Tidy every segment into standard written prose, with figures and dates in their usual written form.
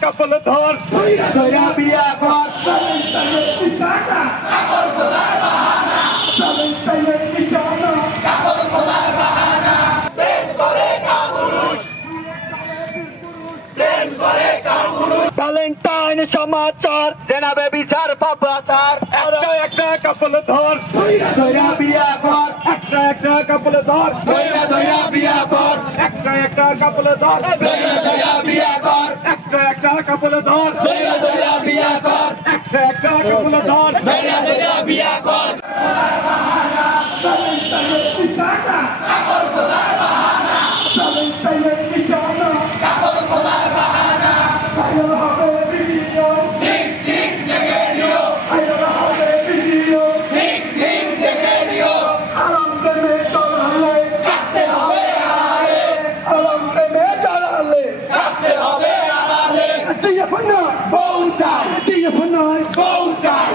কাপল ধর ধইরা বিয়া কর ভ্যালেন্টাইন সমাচার জেনাবে বিচার পাপাচার একটা কাপল ধর ধইরা বিয়া কর একটা কাপল ধর ধইরা বিয়া কর একটা কাপল ধর ধইরা বিয়া কর একটা কাপল ধর ধইরা বিয়া কর একটা কাপল ধর ধইরা বিয়া কর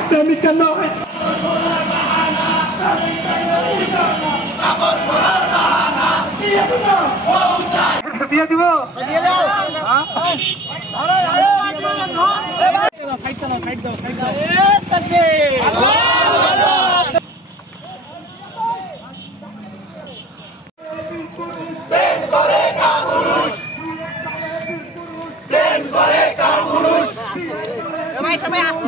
প্রেমিকা নয় বিয়ে দিব প্রেম করে কাপুরুষ প্রেম করে কাপুরুষ সবাই আসতে